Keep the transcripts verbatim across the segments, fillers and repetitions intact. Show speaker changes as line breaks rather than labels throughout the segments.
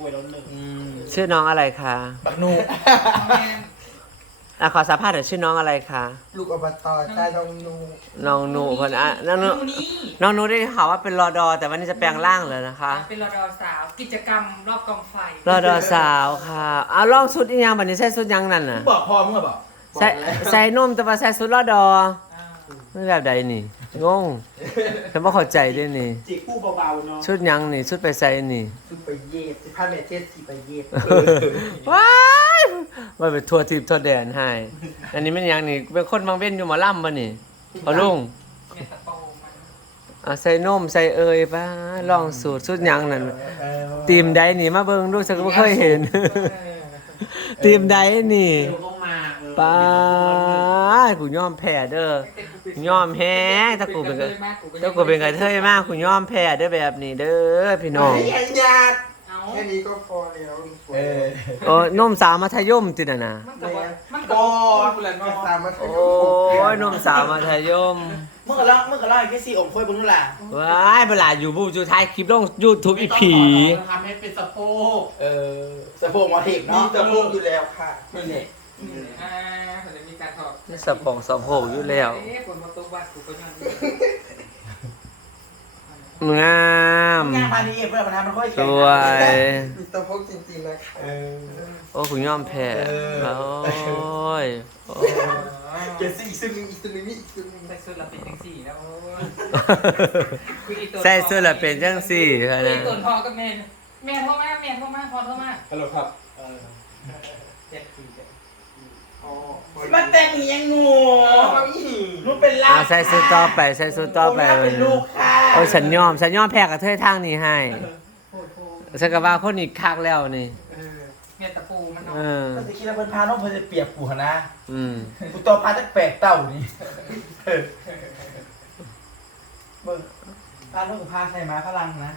ป่วยแล้วหนึ่ง
ชื่อน้องอะไรคะ
บักนู
อ่ะขอสัมภาษณ์หน่อยชื่อน้องอะไรคะ
ลูกอบตใต้ท้องนู
น้องหนูคนอ่ะน้องหนูน้องหนูได้ข่าวว่าเป็นรอดอแต่วันนี้จะแปลงร่างเลยนะคะ
เป็นรอดอสาวกิจกรรมรอบกองไฟ
รอดอสาวค่ะเอาลองชุดอีกอย่างบัดนี้ใส่ชุดยังนั่นน่ะ
บอกพอมึงบอก
ใส่ใส่นุ่มแต่ว่าใส่ชุดรอดอ
อ่า
ไม่แบบใดนี่งงฉันไม่เข้าใจด้วยนี่
จีกู้เบาๆเนาะ
ชุดยังนี่ชุดไปใส่นี่
ชุดไปเย็บผ้าแม่เทศสีไปเย็บ
ว้ายว่าไปทัวร์ทีมทัวร์แดนให้อันนี้เป็นยังนี่เป็นคนบางเว้นอยู่หมอลำป่ะนี่พอลุง
เนี่ยตะโปมัน
อ่ะใส่นมใส่เอยป้าลองสูตรชุดยังนั่นทีมใดนี่มาเบิ่งดูฉันก็ไม่เคยเห็นทีมใดนี่
เดี๋ยวก็มาเออ
ป้ากูยอมแพ้เด้อยอมแพ้ถ้ากูเป็นกระถ้ากูเป็นกระเทยมากกูยอมแพ้เด้อแบบนี้เด้อพี่น้อง
ไอ้ยันยาด
เอา
แค่นี้ก็พอแล้วเออ
โอ้นมสาวมัธยมติน่ะนะ
มันกับว่ามัน
บ
กับ
อ
ว่า
ลเลยก็ตามมา
โอ้ยนมสาวมัธยม
เมื่อกี้เล่าเมื่อกี้เล่าแค่สี่องค์ค่อยบุญนู่นแหละ
ว้ายเวลาอยู่บูจูท้ายคลิปลง YouTube อีผี
ทำให้เป็นสะโพก
เออสะโพกมาเทกเนาะสะโพกอยู่แล้วค่ะนี่แหละ
อ่าเขาจะมีการถอด
นี่สะพองสะโพกอยู่แล้ว
เอ๊ะฝนมาตกวัดกูก็ยัง
งาม
งานพาณิชย์เอฟเพื่อนมันทำมันค่อย
ส
แข็ง
วย
มีสะโพกจริงๆนะคะเออ
โอ้คุณยอมแพ้
เออ
โอ้ยโอ้ย
เดี๋ยวสิอีกซึ่งอีกซึ่งนี่อีกซึ่ง
ใส่ชุดละเป็นจังสี่แล้วโอ้ย
ใส่เสื้อละเป็นจังสี่
คุ
ค่ะ
ย
นะ
ตุนพอกับแม่แม่โทรมาแม่โทรมาพอโทรมา
ฮัลโหลครับ
เออ
เจ็ดสี่เจ็ด
อ๋อมันแต่งยังงูมันเป็นลา
อ่าใส่เสื้อต่อไปใส่เสื้อต่อไป
เป็นลูกค่ะ
โอ้ยฉันยอมฉันยอมแพ้กับเธอทางนี้ให้
โอ้โห
ฉันก็ว่าคนอีกคักแล้วนี่
เออ
เนี่ยตะปูมัน
เอ
เนาะ
อ
ก็จะคิดว่าเพิ่นพาน้องเพิ่นจะเปรียบกูหนนะ
อืม
กูตัวพาตั้งแปดเต่านี่เออเบิ่งพาน้องกับพาใส่ม้าพลังนะ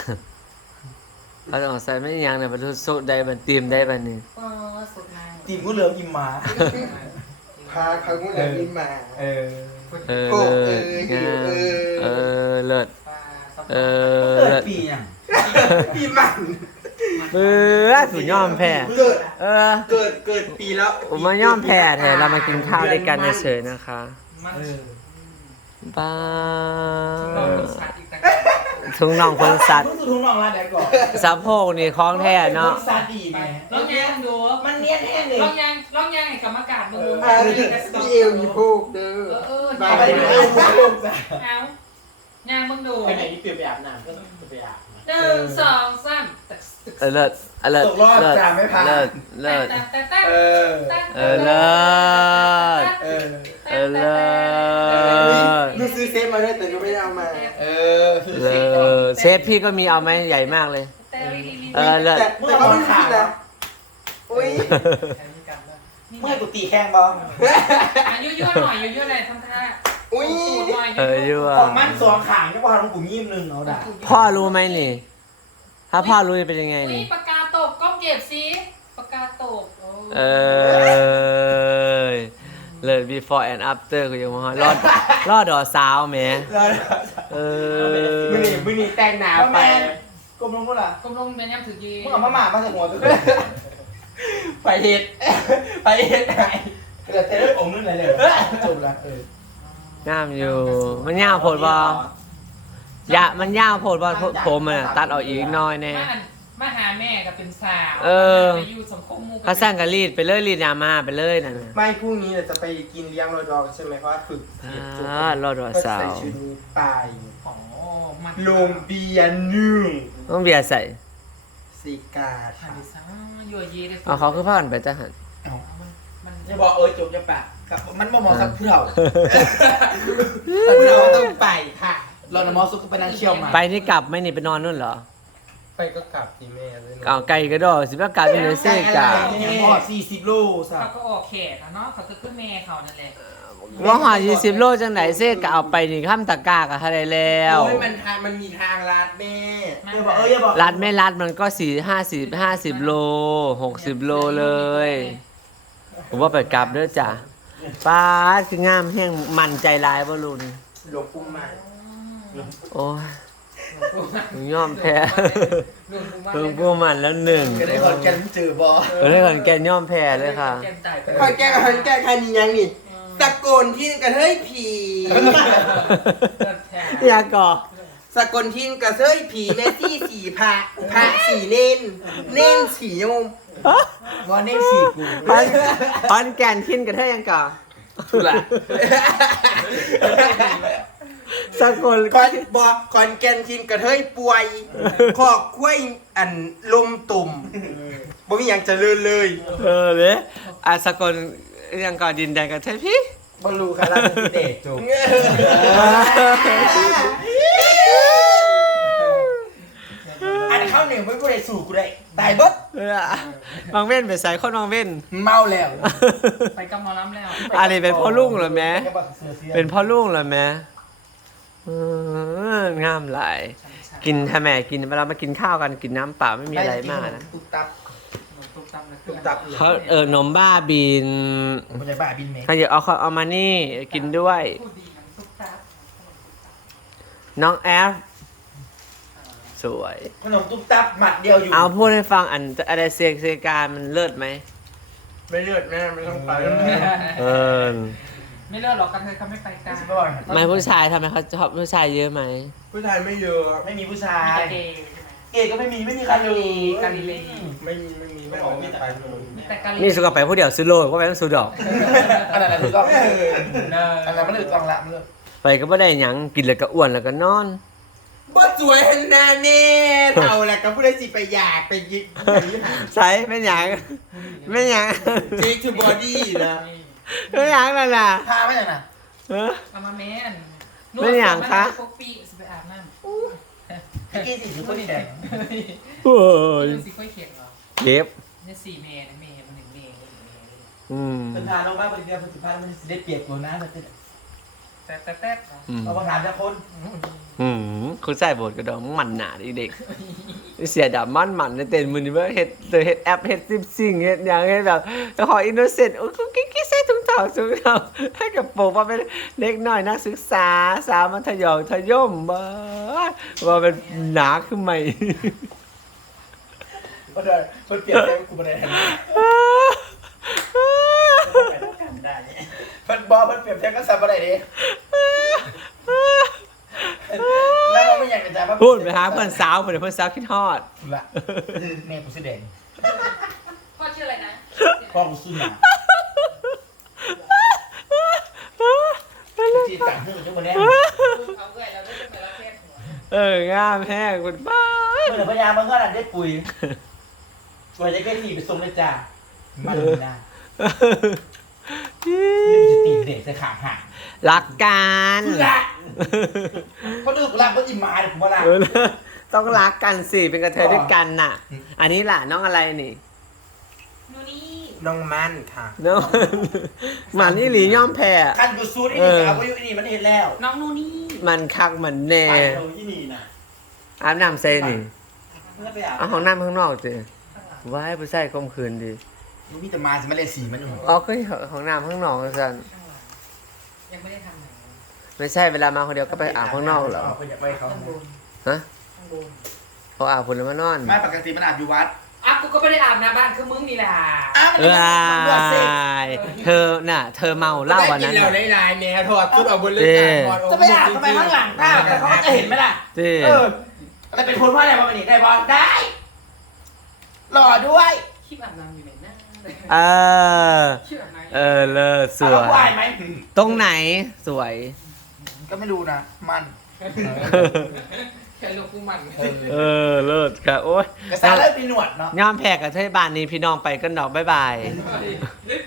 เขาต้องใส่ไม่ยังเนี่ยบรรทุกโซได้บันตีมได้บันนี้
เออสุดนาย
ตีมกูเหลือมอิ่มหมา
พาเขางูเหลือมมา
เออ
เออ
โอ้
เลิ
เออ
ศ
อยู่
งาม
เออ
เออเลิศ
ปลาส
เออ
เกิด
เลิศ
ปีหยัง
ปีมัน
เบื่อสุดยอมแพ้
เกิด
เออ
เกิดเกิดปีแล้ว
ผมมายอมแพ้แทนเรามากินข้าวด้วยกันเฉยๆนะคะ
มัน
เออ
บ้า
เรามีชัดอีกต่าง
ทุงน้องคนสัตว์
มึงสุดทุ่งน้องละเดี๋ยวก่อน
สะโพกนี่คล้องแท้เนาะ
มึงสัตว์ดีไง
ลองยังดู
มันเนียนแห้งเลย
ลองยังลองยังให้กรรมการดู
อ่ามีเอวมีโพกเด้อ
เออเออ
เอาไปดูเอวกูลงจ้ะ
เอายังมึงดู
ไปไหนที่เปลี่ยนไปอาบน้ำก็จะไปอาบ
หนึ่งสองสาม
เออเลิศเออเลิศ
ตกรอบ
เลิศ
จ้ะไม่ผ่าน
เลิศเลิศ
แต่แต่แต่
เออ
เออเลิศ
เออ
เออเลิศ
ดูซื้อเซฟมาด้วยแต่ก็ไม่ได้เอามา
เออคือ
เลิ
สิ
ศเซฟพี่ก็มีเอาไหมใหญ่มากเลย
แต่ลีลีลี
เออเลิศ
แต่แต่ก็ไม่รู้นะอุ้ย
เมื่อกูตีแข้งบอล
อายุยั่วหน่อยอายุยั่วอะไรทำท่า
อุ้ย
สูดหน่อย
เออยั่ว
ของมันสองขางก็พอของกูยิ้มหนึ่งเอาด่า
พ่อรู้ไหมนี่ ถ้าพ่อรู้จะเป็นยังไง
นี่
นี่
ปากกาตกก้มเก็บสิปากกาตก
เออเลิศ before and after กูยังมารอดรอดดอสาวแหมเออ
มือนี่มือนี่แต่งหนาไป
กลมลงก็ล่ะ
ก้มลงเป็นย้ำถือยี
มึงเอามาหมามาใส่หัวตัวเลยไปเห็ดไปเห็ดไหนเกิดเทเลองนึงเลยเลยจบละเออง
ามอยู่ มันยาวโพดบ่ยะมันยาวโพดบ่ผมอ่ะตัดออกอีกหน้อยแน่
มามาหาแม่กับเป็นสาว
เออ
ไปอยู่สังคมมู
เขาสร้างกะรีดไปเลยรีดยามาไปเลยนั่นน่ะ
ไม่พรุ่งนี้เราจะไปกินเลี้ยงรอดองใช่ไหมเพราะว่าฝึก
อ่ารอดดอ
ก็
สา
ใส่
ว
ชุดนี้ไป
อ๋อมัน
ลงเบียร์หนึ่ง
ต้องเบียร์ใส่
สีกา
หาดิซ่ายัวยีได้
เอาเขาคือพากันไปทหาร
มันมัน
จะบอกเออจบจะปะครับมันบ่มองสักผู้เฒ่าแต่ผู้เฒ่าต้องไปค่ะเรานมอสุกไปนั่งเชี่ยวมา
ไปนี่กลับไหม่นี่ไปนอนนู่นเหรอ
ไปก็กลับที่แม่เลย
เอาไก่กระโดดสิบกลับไปเลยเซ่กะ
พอสี่สิบโลสับ
เขาก็ออกแขกอะเนาะเขาจะขึ้นแม่เขานั่นแหละ
ว่าหอยี่สิบโลจังไหนเซ่กะเอาไปนี่ข้ามตะกร้ากะทะเลแล้ว
โอ้ยมันทางมันมีทางลาดแม่
อย่าบอกเอออย่าบอก
รัดไม่รัดมันก็สี่ห้าสิบห้าสิบโลหกสิบโลเลย ผมว่าไปกลับด้วยจ้ะป้าดคืองามแห้งมันใจลายบ่ลุน
หลวงปู่ใหม่
โอ้ยยอมแพ้
ลุงกูมา
เพิ่งพูดมันแล้วหนึ่ง
ก็ได้คนกันจือบอ
เออได้คนแกนยอมแพ้เลยค่ะ
คอยแก้กับคอยแก้ใครนี่ยังนี่ตะโกนที่กระเทยผี
อยากก่อ
สกลทินกระเทยผีแม่ที่สี่พระพระสี่เน้นเน้นสี่โยม
วอนเน่สี่กู
คอนคอนแกนทิ้นกันเท่ายังก่อ
ถูกละ
สกล
คอนบอคอนแกนทินกระเทยป่วยขอกคุ้ยอันลมตุ่มบ่มีอย่างเจะเลื่อนเลย
เออเลยอ่ะสกลยังก่อดินแดงกันเท่พี่
บอลลูคาราเป็นเดชจูอันเข้าหนึ่งไม่กูได้สู่กูได้ตายเบิด
เออบางเว้นไปใส่คนบางเว้น
เมาแล้ว
ไปกำมอล้ำแล้ว
อันนี้เป็นพ่อลุงเหรอแม่เป็นพ่อลุงเหรอแม่เอองามหลายกินทำแม่กินเวลามากินข้าวกันกินน้ำเปล่าไม่มีอะไรมากนะ
ตุกตับ
ตุ๊บตับนะ
ตุกตับ
เขาเออนมบ้าบิน
ผมจะบ้าบินเมย์
เขาจะเอาเขาเอามานี่กินด้วย
พูดดีนะตุ๊บตับ
น้องแอฟสวย
ขนมตุกตับหมัดเดียวอยู่
เอาพูดให้ฟังอันอะไรเซียเซียการมันเลิศไหม
ไม่เลือดแม่ไม่ต้องไป
เออ
ไม่เลิกหรอกกันเธอเขาไม่ไปกัน
ไม่ผู้ชายทำไมเขาชอบผู้ชายเยอะไหม
ผู้ชายไม่เยอะ
ไม่มีผู้ชา
มี
ย
แต่เกย์ใช่ไหม
เกย์ก็ไม่มีไม่มีใครเลย
กาลิเล
ไม่มีไม่มีแม่บอกไม่ไปเลย
มีแต่กาลิ
นี่สุกไปผู้เดียวซื้อโลก็ไปต้องซื้อดอก
อันนั้นถูกต้อง
เน
อันนั้นมันถูกต้องละมันเลย
ไปก็ไม่ได้หยังกินแล้วก็อ้วนแล้วก็นอน
บ่สวยขนาดนี้เท่าแหละก็ผู้ใดสิไปอยากไปยิบไปยิบ
ใส่ไม่หยังไม่หยัง
เจ๊คือบอดี้นะ
ไม่หยังนั่นน่ะ
พาไม่ยังนะ
เออ
เอามาแมน
ไม่อย่างคะ
พวกปีสิไปอาบน้ำ
ไอ้กี้สี่คือคนแข่ง
โอ้ย
ดูสิค่อยเขียนเหรอ
เจ็บ
เนี่ยสี่เมย์นะเมย์มันหนึ่งเมย์หนึ่งเมย์
อืม
เป็นพาน้องบ้านปฏิบัติปฏิบัติมันได้เปรียบกว่านะแต่
แต่แต่แต่
อืม
เราถามจากคน
อืมคุณใส่บทกระดองมันหนาดิเด็กเสียดามันมันในเต้นมือนี่ว่าเฮ็ดเลยเฮ็ดแอปเฮ็ดซิมซิงเฮ็ดอย่างเฮ็ดแบบแล้วขออินโนเซนต์โอ้ยกิ๊กกิ๊กใส่ถุงเท้าถุงเท้าให้กับโปกว่าเป็นเล็กน้อยนักศึกษาสามัธยมทยมบ้าว่าเป็นหนาขึ้นใหม่
ก็เลยมันเปรียบเทียบกูมาได้มันบอมันเปรียบเทียบก็สับอะไรดิแล้วเราไม่อยากจะจ่ายว่า
พูดไปหาเพื่อนสาวเพื่อนเพื่อนสาวคิดฮอด
ละแม่กูสีแดง
พ่อชื่ออะไรนะ
พ่อกูสู้หนาจีต่างหูจังหวะนี้
เอาเอื่อยเราได้ไปรับแค่หัว
เอองามแห้งคุณป้า
เมื่อพยามันก็นั่นได้ปุ๋ยกว่าจะแค่ทีไปส่งเลยจ้ามันนะนี่มันจะตีเด็กใส่ขาหัก
รักกัน
เพื่อคนอื่นกูรักก็อิมมาเลยผมว่ารัก
เออต้องรักกันสิเป็นกระเทยด้วยกันน่ะ อันนี้ล่ะน้องอะไรนี่
นูนี่
น้องมันค่ะ
น้องหมันนี่หลีย่อมแพ้
คันกูซูดไอ้นี่เอาไว้อยู่ไอ้นี่มันเห็นแล้ว
น้องนูนี่
มันคักมันแน่
ไปเราที่นี่นะ
อาบน้ำเซนี่
เมื่อไปอาบ
เอาห้องน้ำข้างนอกสิว้ายผู้ชายข่มขืนดิ
ลูกพี่จะมาสิมาเลยสีมันอยู่
อ๋อก็ห้องน้ำข้างนอกกัน
ยังไม่ได้ทำไหน
ไม่ใช่เวลามาคนเดียวก็ไปอาบข้างนอกเหรอ
อยากไปเขา
ข้างบน
ฮะ
ข้างบน
เขาอาบคนแล้วมานอน
ไม่ปกติมันอาบอยู่วัด
อ่ะกูก็ไม่ได้อาบน้ำบ้านคือมึงนี่แหละ
อ้าว
เอ้ยเธอน่ะ เธอเมาเหล้าวันนั้น
ได้กินแล้ว
น่ะ
ได้ลายแม่ถอดชุดเอาบนเรื่องการถอด
จะไปอาบทำไมข้างหลังอ้าวแต่เขาก็จะเห็นไหมล่ะ
จี
เอออะไรเป็นคนว่าอะไรมาวันนี้ได้บอลได้หล่อด้วย
คลิปอาบน้ำอยู่ไหนนะ
เออ
คลิปอาบน้ำ
เออเลิศสวย
วายไหม
ตรงไหนสวย
ก็ไม่รู้นะมัน
แค่ลูกกูมัน
เออเลิศค่ะโอ้ย
กระซ่าเลิกมีหนวดเนาะ
ย่อมแพกกับเทยบานนี้พี่น้องไปกันดอกบ๊ายบาย
เ